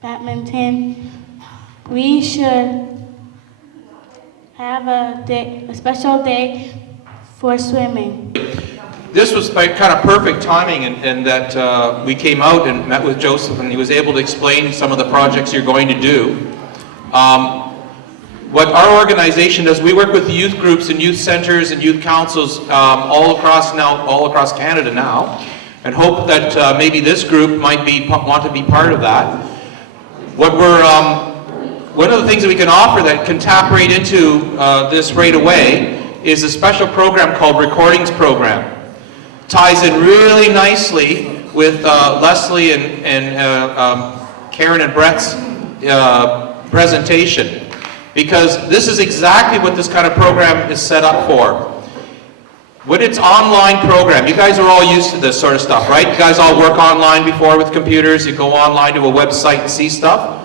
badminton. We should have a special day for swimming. This was kind of perfect timing in that we came out and met with Joseph, and he was able to explain some of the projects you're going to do. What our organization does, we work with youth groups and youth centers and youth councils all across Canada now, and hope that maybe this group might want to be part of that. One of the things that we can offer that can tap right into this right away is a special program called Recordings Program. Ties in really nicely with Leslie and Karen and Brett's presentation, because this is exactly what this kind of program is set up for. When it's online program, you guys are all used to this sort of stuff, right? You guys all work online before with computers. You go online to a website and see stuff.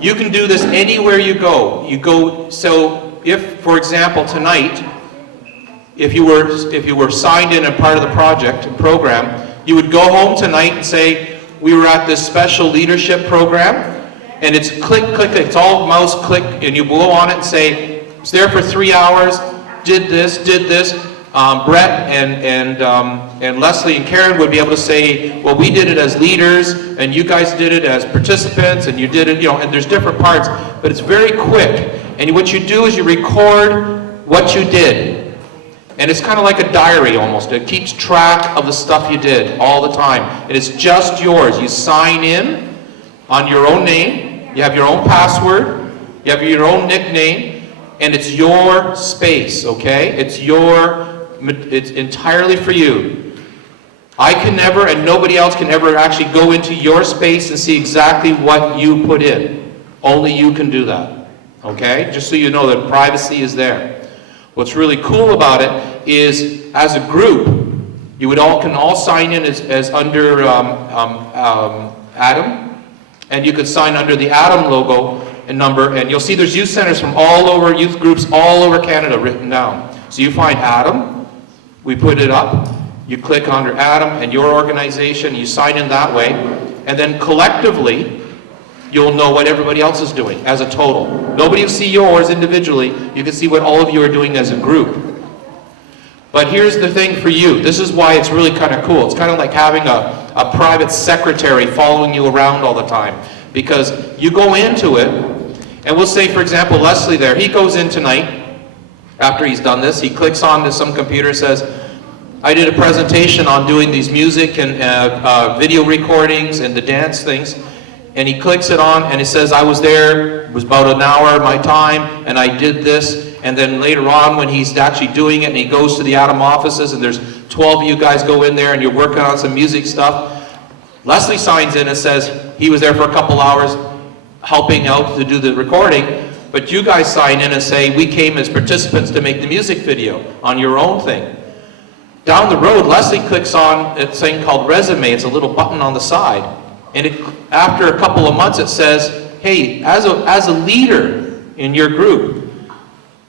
You can do this anywhere you go. So if, for example, tonight, if you were signed in and part of the project and program, you would go home tonight and say, we were at this special leadership program, and it's click, click, it's all mouse click, and you go on it and say, it's there for 3 hours, did this. Brett and Leslie and Karen would be able to say, well, we did it as leaders, and you guys did it as participants, and you did it, and there's different parts, but it's very quick. And what you do is you record what you did. And it's kind of like a diary almost. It keeps track of the stuff you did all the time. And it's just yours. You sign in on your own name, you have your own password, you have your own nickname, and it's your space, okay? It's entirely for you. I can never, and nobody else can ever actually go into your space and see exactly what you put in. Only you can do that, okay? Just so you know that privacy is there. What's really cool about it is, as a group, you can all sign in as under A.D.A.M, and you could sign under the A.D.A.M logo and number, and you'll see there's youth centers from all over, youth groups all over Canada written down. So you find A.D.A.M, we put it up, you click under A.D.A.M and your organization, you sign in that way, and then collectively, you'll know what everybody else is doing as a total. Nobody will see yours individually, you can see what all of you are doing as a group. But here's the thing for you, this is why it's really kind of cool. It's kind of like having a private secretary following you around all the time. Because you go into it, and we'll say, for example, Leslie there, he goes in tonight, after he's done this, he clicks onto some computer, says, I did a presentation on doing these music and video recordings and the dance things. And he clicks it on and it says, I was there, it was about an hour of my time, and I did this. And then later on, when he's actually doing it and he goes to the A.D.A.M offices and there's 12 of you guys go in there and you're working on some music stuff, Leslie signs in and says he was there for a couple hours helping out to do the recording, but you guys sign in and say we came as participants to make the music video on your own thing. Down the road, Leslie clicks on a thing called resume. It's a little button on the side. And after a couple of months, it says, hey, as a leader in your group,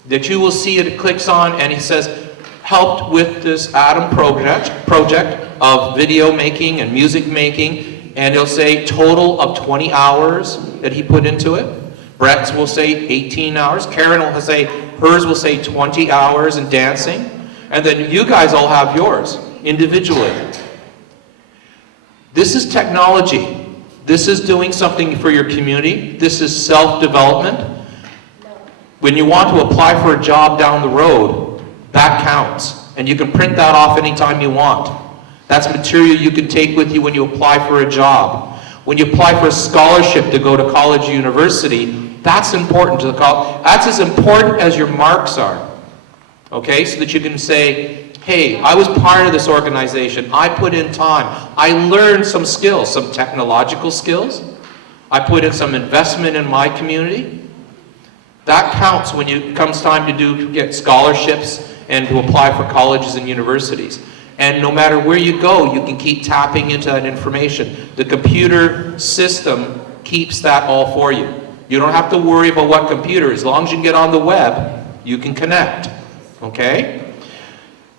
that you will see it clicks on, and he says, helped with this A.D.A.M project of video making and music making, and he'll say total of 20 hours that he put into it. Brett's will say 18 hours. Karen will say, hers will say 20 hours in dancing. And then you guys all have yours individually. This is technology. This is doing something for your community. This is self-development. When you want to apply for a job down the road, that counts. And you can print that off anytime you want. That's material you can take with you when you apply for a job. When you apply for a scholarship to go to college or university, that's important to the college. That's as important as your marks are. Okay, so that you can say, hey, I was part of this organization. I put in time. I learned some skills, some technological skills. I put in some investment in my community. That counts when it comes time to get scholarships and to apply for colleges and universities. And no matter where you go, you can keep tapping into that information. The computer system keeps that all for you. You don't have to worry about what computer. As long as you can get on the web, you can connect. Okay?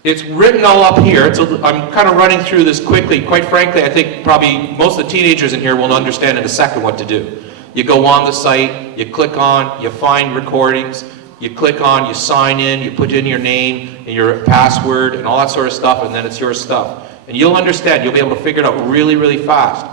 It's written all up here. I'm kind of running through this quickly. Quite frankly, I think probably most of the teenagers in here will understand in a second what to do. You go on the site, you click on, you find recordings, you click on, you sign in, you put in your name and your password and all that sort of stuff, and then it's your stuff. And you'll understand, you'll be able to figure it out really, really fast.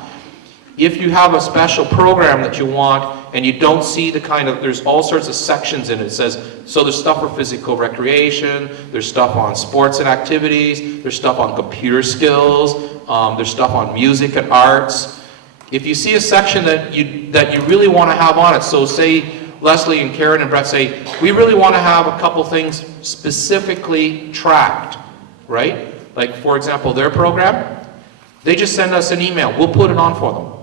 If you have a special program that you want and you don't see the kind of, there's all sorts of sections in it. It says, so there's stuff for physical recreation, there's stuff on sports and activities, there's stuff on computer skills, there's stuff on music and arts. If you see a section that you really want to have on it, so say Leslie and Karen and Brett say, we really want to have a couple things specifically tracked, right? Like, for example, their program, they just send us an email. We'll put it on for them.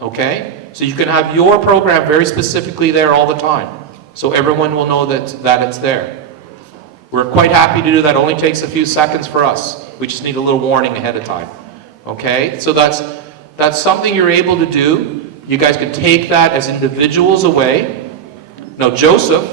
Okay? So you can have your program very specifically there all the time. So everyone will know that it's there. We're quite happy to do that. It only takes a few seconds for us. We just need a little warning ahead of time. Okay? So that's something you're able to do. You guys can take that as individuals away. Now Joseph,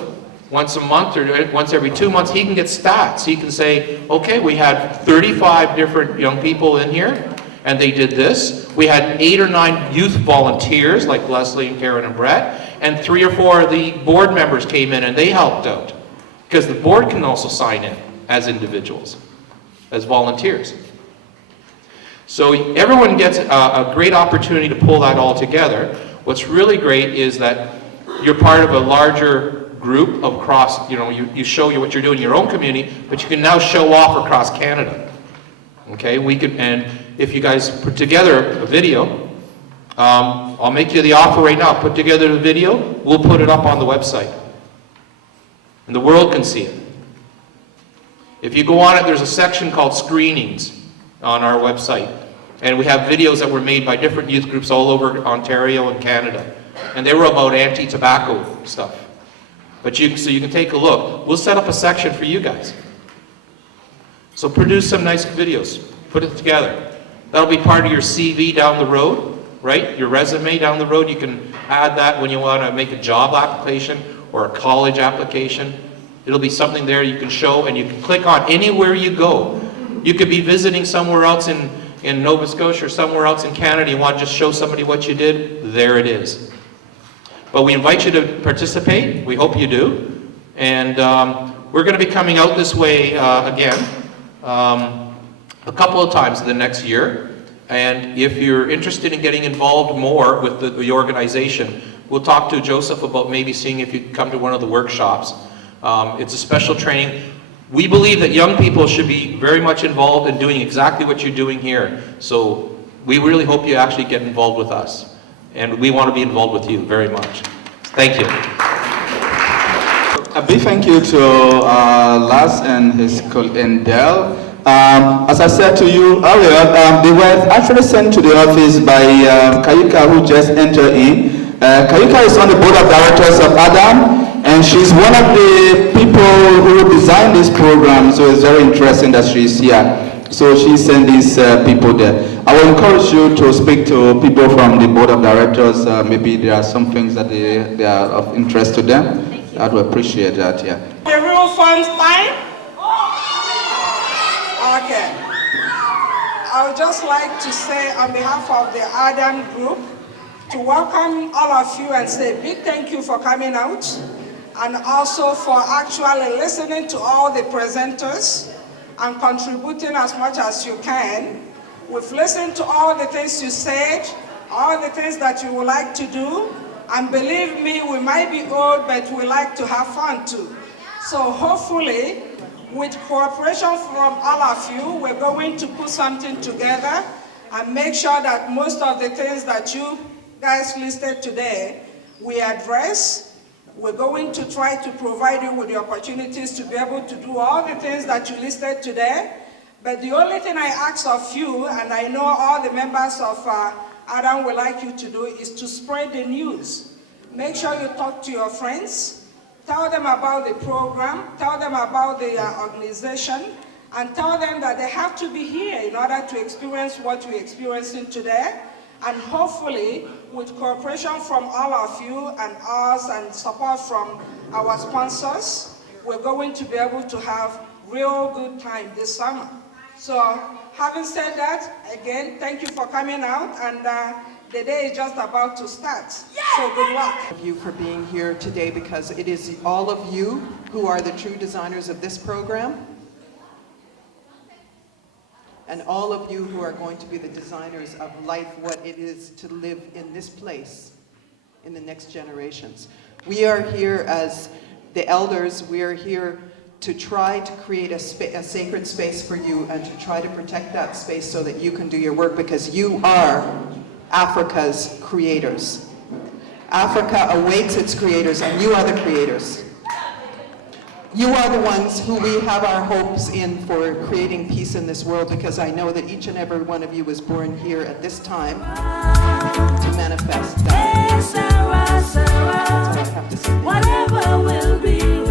once a month or once every 2 months, he can get stats. He can say, okay, we had 35 different young people in here, and they did this. We had 8 or 9 youth volunteers, like Leslie and Karen and Brett, and 3 or 4 of the board members came in and they helped out. Because the board can also sign in as individuals, as volunteers. So everyone gets a great opportunity to pull that all together. What's really great is that you're part of a larger group across, you show what you're doing in your own community, but you can now show off across Canada. Okay, and if you guys put together a video, I'll make you the offer right now. Put together the video, we'll put it up on the website. And the world can see it. If you go on it, there's a section called screenings on our website. And we have videos that were made by different youth groups all over Ontario and Canada. And they were about anti-tobacco stuff. So you can take a look. We'll set up a section for you guys. So produce some nice videos. Put it together. That'll be part of your CV down the road, right? Your resume down the road. You can add that when you want to make a job application or a college application. It'll be something there you can show, and you can click on anywhere you go. You could be visiting somewhere else in Nova Scotia or somewhere else in Canada. You want to just show somebody what you did? There it is. But we invite you to participate. We hope you do. And we're going to be coming out this way again a couple of times in the next year. And if you're interested in getting involved more with the organization, we'll talk to Joseph about maybe seeing if you can come to one of the workshops. It's a special training. We believe that young people should be very much involved in doing exactly what you're doing here. So we really hope you actually get involved with us. And we want to be involved with you very much. Thank you. A big thank you to Lars and his colleague and Del. As I said to you earlier, they were actually sent to the office by Kayuka, who just entered in. Kayuka is on the board of directors of A.D.A.M, and she's one of the people who designed this program, so it's very interesting that she's here. So she sent these people there. I will encourage you to speak to people from the board of directors. Maybe there are some things that they are of interest to them. I would appreciate that, yeah. The real fun time? Okay. I would just like to say on behalf of the A.D.A.M group to welcome all of you and say a big thank you for coming out, and also for actually listening to all the presenters and contributing as much as you can We've listened to all the things you said, all the things that you would like to do, and believe me, we might be old, but we like to have fun too. So hopefully, with cooperation from all of you, we're going to put something together and make sure that most of the things that you guys listed today, we address. We're going to try to provide you with the opportunities to be able to do all the things that you listed today. But the only thing I ask of you, and I know all the members of A.D.A.M would like you to do, is to spread the news. Make sure you talk to your friends. Tell them about the program, tell them about the organization, and tell them that they have to be here in order to experience what we're experiencing today. And hopefully, with cooperation from all of you and us and support from our sponsors, we're going to be able to have real good time this summer. So, having said that, again, thank you for coming out, and the day is just about to start. So good luck. Thank you for being here today, because it is all of you who are the true designers of this program, and all of you who are going to be the designers of life, what it is to live in this place in the next generations. We are here as the elders, we are here to try to create a sacred space for you and to try to protect that space so that you can do your work, because you are Africa's creators. Africa awaits its creators, and you are the creators. You are the ones who we have our hopes in for creating peace in this world, because I know that each and every one of you was born here at this time to manifest that. That's all I have to say. Whatever will be.